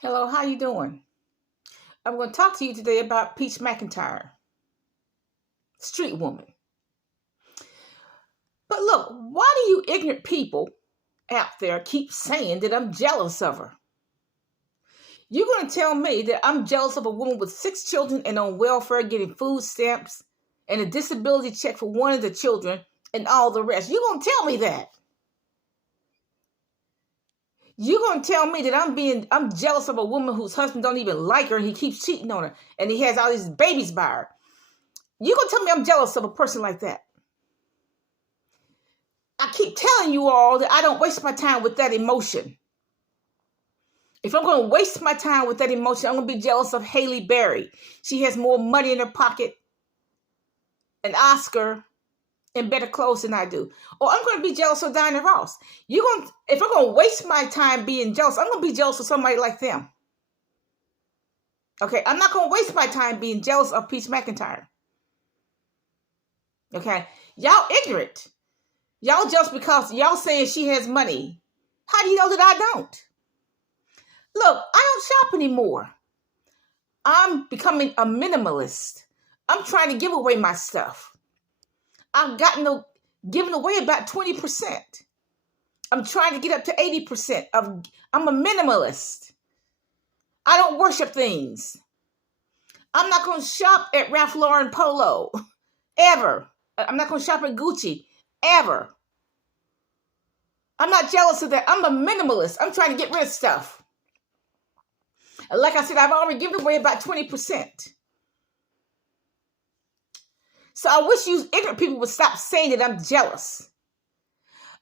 Hello, how you doing? I'm going to talk to you today about Peach McIntyre, street woman. But look, why do you ignorant people out there keep saying that I'm jealous of her? You're going to tell me that I'm jealous of a woman with 6 children and on welfare getting food stamps and a disability check for one of the children and all the rest. You're going to tell me that. You're going to tell me that I'm jealous of a woman whose husband don't even like her and he keeps cheating on her and he has all these babies by her. You're going to tell me I'm jealous of a person like that. I keep telling you all that I don't waste my time with that emotion. If I'm going to waste my time with that emotion, I'm going to be jealous of Halle Berry. She has more money in her pocket, an Oscar, and better clothes than I do. Or I'm going to be jealous of Diana Ross. If I'm going to waste my time being jealous, I'm going to be jealous of somebody like them. Okay, I'm not going to waste my time being jealous of Peach McIntyre. Okay, y'all ignorant. Y'all jealous because y'all saying she has money. How do you know that I don't? Look, I don't shop anymore. I'm becoming a minimalist. I'm trying to give away my stuff. I've given away about 20%. I'm trying to get up to 80%. I'm a minimalist. I don't worship things. I'm not going to shop at Ralph Lauren Polo. Ever. I'm not going to shop at Gucci. Ever. I'm not jealous of that. I'm a minimalist. I'm trying to get rid of stuff. And like I said, I've already given away about 20%. So I wish you ignorant people would stop saying that I'm jealous.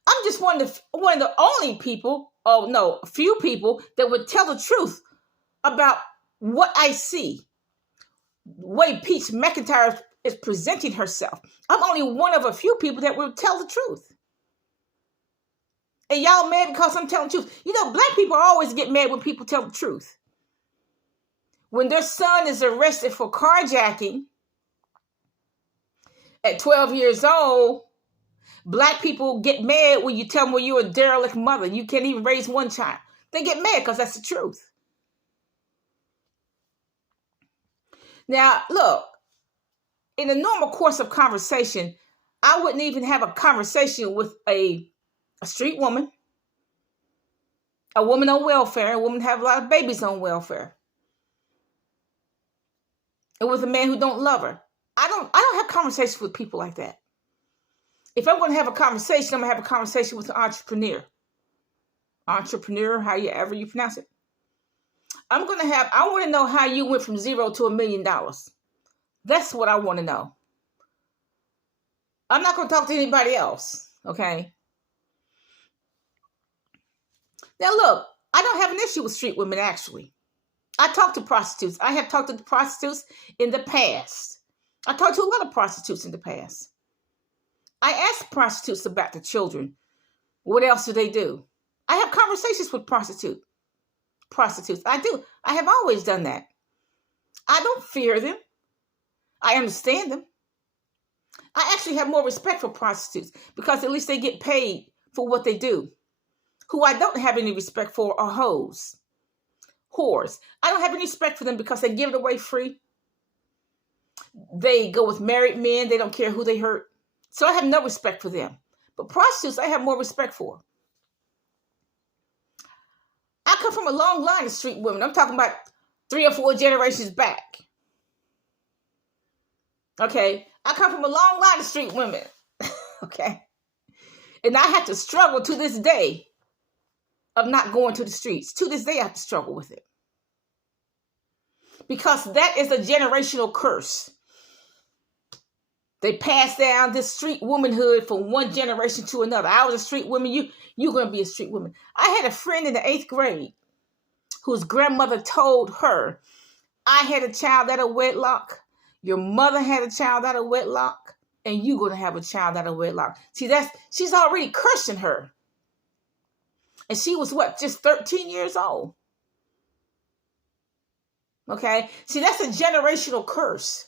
I'm just one of the only people, a few people that would tell the truth about what I see. The way Peach McIntyre is presenting herself. I'm only one of a few people that will tell the truth. And y'all mad because I'm telling the truth. You know, black people always get mad when people tell the truth. When their son is arrested for carjacking at 12 years old, black people get mad when you tell them, well, you're a derelict mother. You can't even raise one child. They get mad because that's the truth. Now, look, in a normal course of conversation, I wouldn't even have a conversation with a street woman, a woman on welfare, a woman have a lot of babies on welfare, and with a man who don't love her. I don't have conversations with people like that. If I'm going to have a conversation, I'm going to have a conversation with an entrepreneur. Entrepreneur, however you pronounce it. I want to know how you went from $0 to $1 million. That's what I want to know. I'm not going to talk to anybody else, okay? Now look, I don't have an issue with street women, actually. I talk to prostitutes. I have talked to prostitutes in the past. I talked to a lot of prostitutes in the past. I ask prostitutes about the children. What else do they do? I have conversations with prostitutes. I do. I have always done that. I don't fear them. I understand them. I actually have more respect for prostitutes because at least they get paid for what they do. Who I don't have any respect for are hoes. Whores. I don't have any respect for them because they give it away free. They go with married men. They don't care who they hurt. So I have no respect for them. But prostitutes, I have more respect for. I come from a long line of street women. I'm talking about 3 or 4 generations back. Okay? I come from a long line of street women. Okay? And I have to struggle to this day of not going to the streets. To this day, I have to struggle with it. Because that is a generational curse. They pass down this street womanhood from one generation to another. I was a street woman. You're going to be a street woman. I had a friend in the 8th grade whose grandmother told her, I had a child out of wedlock. Your mother had a child out of wedlock. And you're going to have a child out of wedlock. See, she's already cursing her. And she was just 13 years old. Okay? See, that's a generational curse.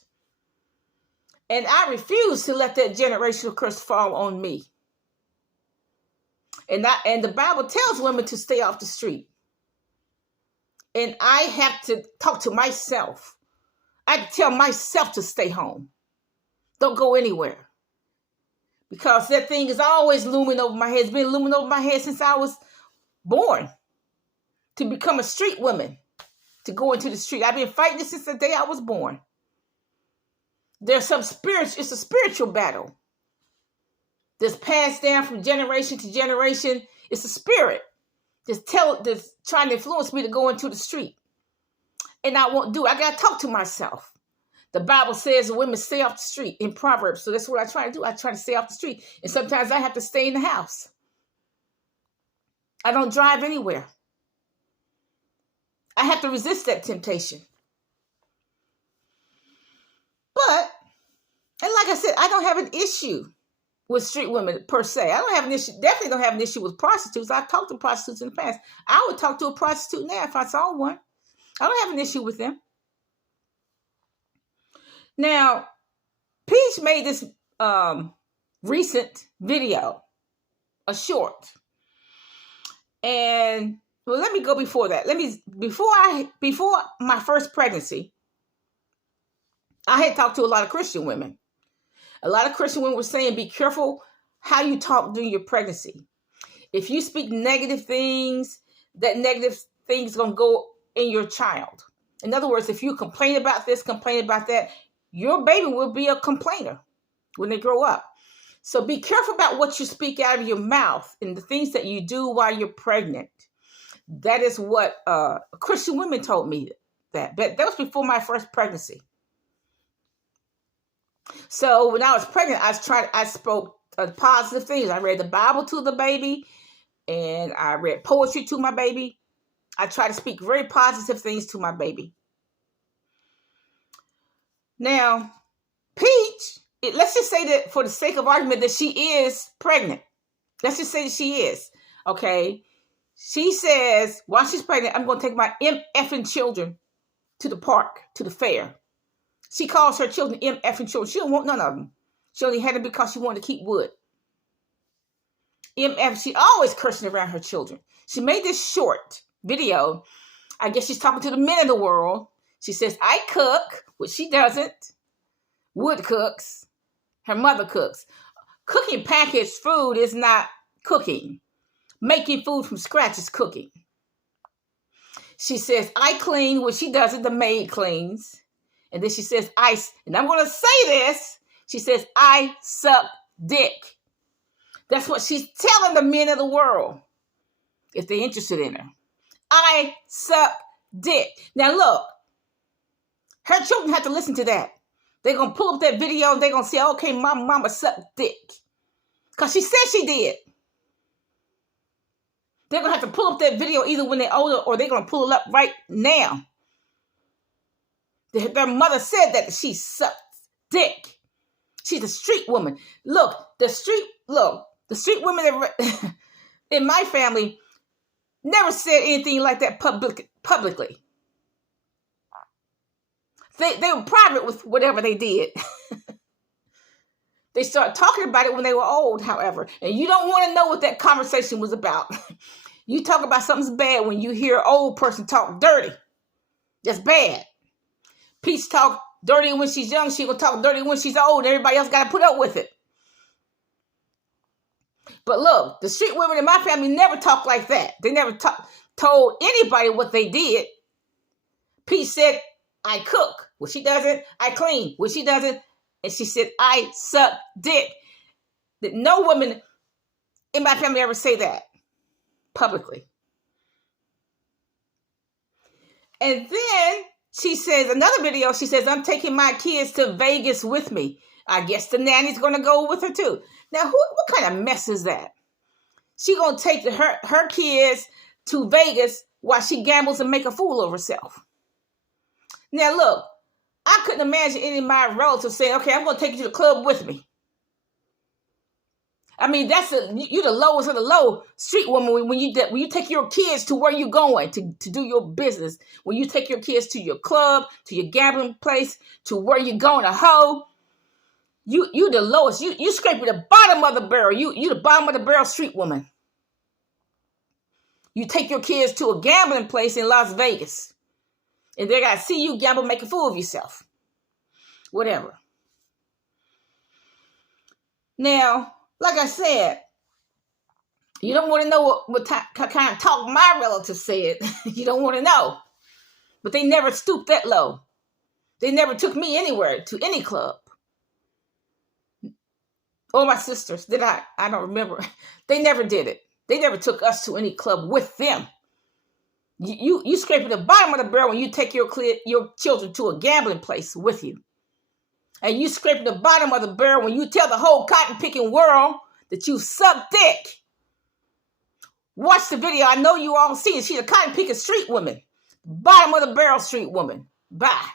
And I refuse to let that generational curse fall on me. And the Bible tells women to stay off the street. And I have to talk to myself. I have to tell myself to stay home. Don't go anywhere. Because that thing is always looming over my head. It's been looming over my head since I was born. To become a street woman. To go into the street. I've been fighting this since the day I was born. There's some it's a spiritual battle. That's passed down from generation to generation. It's a spirit. That's trying to influence me to go into the street. And I won't do it. I got to talk to myself. The Bible says women stay off the street in Proverbs. So that's what I try to do. I try to stay off the street. And sometimes I have to stay in the house. I don't drive anywhere. I have to resist that temptation. But, and like I said, I don't have an issue with street women per se. I don't have an issue, definitely don't have an issue with prostitutes. I've talked to prostitutes in the past. I would talk to a prostitute now if I saw one. I don't have an issue with them. Now, Peach made this recent video, a short. And well, let me go before that. Before my first pregnancy, I had talked to a lot of Christian women. A lot of Christian women were saying, be careful how you talk during your pregnancy. If you speak negative things, that negative thing is going to go in your child. In other words, if you complain about this, complain about that, your baby will be a complainer when they grow up. So be careful about what you speak out of your mouth and the things that you do while you're pregnant. That is what Christian women told me that. But that was before my first pregnancy. So when I was pregnant, I spoke positive things. I read the Bible to the baby, and I read poetry to my baby. I try to speak very positive things to my baby. Now, Peach, let's just say that for the sake of argument that she is pregnant. Let's just say that she is, okay? She says, while she's pregnant, I'm going to take my MFing children to the park, to the fair. She calls her children MFing children. She don't want none of them. She only had them because she wanted to keep wood. MF, she always cursing around her children. She made this short video. I guess she's talking to the men of the world. She says, I cook, which she doesn't. Wood cooks. Her mother cooks. Cooking packaged food is not cooking. Making food from scratch is cooking. She says, I clean, which she doesn't. The maid cleans. And then she says, and I'm going to say this. She says, I suck dick. That's what she's telling the men of the world, if they're interested in her. I suck dick. Now look, her children have to listen to that. They're going to pull up that video and they're going to say, okay, mama sucked dick. Because she said she did. They're going to have to pull up that video either when they're older or they're going to pull it up right now. Their mother said that she sucked dick. She's a street woman. Look, the street women in my family never said anything like that publicly. They were private with whatever they did. They started talking about it when they were old, however. And you don't want to know what that conversation was about. You talk about something's bad when you hear an old person talk dirty. That's bad. Peach talk dirty when she's young. She gonna talk dirty when she's old. Everybody else got to put up with it. But look, the street women in my family never talk like that. They never told anybody what they did. Peach said, I cook. Well, she doesn't. I clean. Well, she doesn't. And she said, I suck dick. That no woman in my family ever say that publicly. And then she says, another video, she says, I'm taking my kids to Vegas with me. I guess the nanny's going to go with her too. Now, what kind of mess is that? She going to take her kids to Vegas while she gambles and make a fool of herself. Now, look, I couldn't imagine any of my relatives saying, okay, I'm going to take you to the club with me. I mean, you're the lowest of the low street woman when you take your kids to where you're going to do your business. When you take your kids to your club, to your gambling place, to where you're going to hoe. You the lowest. You scraping the bottom of the barrel. You the bottom of the barrel street woman. You take your kids to a gambling place in Las Vegas. And they got to see you gamble, make a fool of yourself. Whatever. Now, like I said, you don't want to know what kind of talk my relatives said. You don't want to know. But they never stooped that low. They never took me anywhere, to any club. Or my sisters. Did I? I don't remember. They never did it. They never took us to any club with them. You scrape at the bottom of the barrel when you take your children to a gambling place with you. And you scrape at the bottom of the barrel when you tell the whole cotton-picking world that you suck dick. Watch the video. I know you all see it. She's a cotton-picking street woman. Bottom of the barrel street woman. Bye.